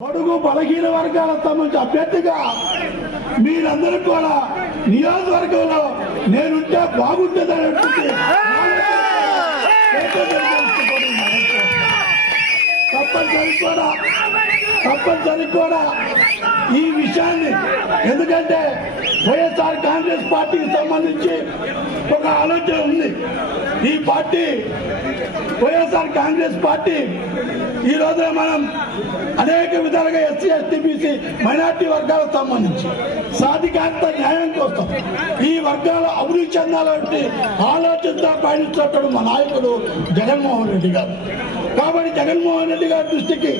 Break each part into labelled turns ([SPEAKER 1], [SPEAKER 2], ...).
[SPEAKER 1] పొడుగు బలహీన వర్గాల సంబంధించి అభ్యర్థిగా మీరందరూ కూడా నియోజకవర్గంలో నేనుంటే బాగుంటుందనేటువంటి తప్పనిసరి కూడా తప్పనిసరి కూడా ఈ విషయాన్ని. ఎందుకంటే వైఎస్ఆర్ కాంగ్రెస్ పార్టీకి సంబంధించి ఒక ఆలోచన ఉంది. ఈ పార్టీ వైఎస్ఆర్ కాంగ్రెస్ పార్టీ ఈ రోజున మనం అనేక విధాలుగా ఎస్సీ ఎస్టీ బీసీ మైనార్టీ వర్గాలకు సంబంధించి సాధికారత న్యాయం కోసం ఈ వర్గాల అభివృద్ధి చెందాలంటే ఆలోచనతో పయనిస్తున్నప్పుడు మా నాయకుడు జగన్మోహన్ రెడ్డి గారు. కాబట్టి జగన్మోహన్ రెడ్డి గారి దృష్టికి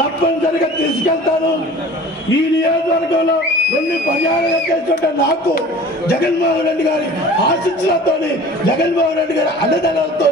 [SPEAKER 1] తప్పనిసరిగా తీసుకెళ్తాను. ఈ నియోజకవర్గంలో రెండు పర్యాలు చేస్తుంటే నాకు జగన్మోహన్ రెడ్డి గారి ఆశించడంతో జగన్మోహన్ రెడ్డి గారి అండదండలతో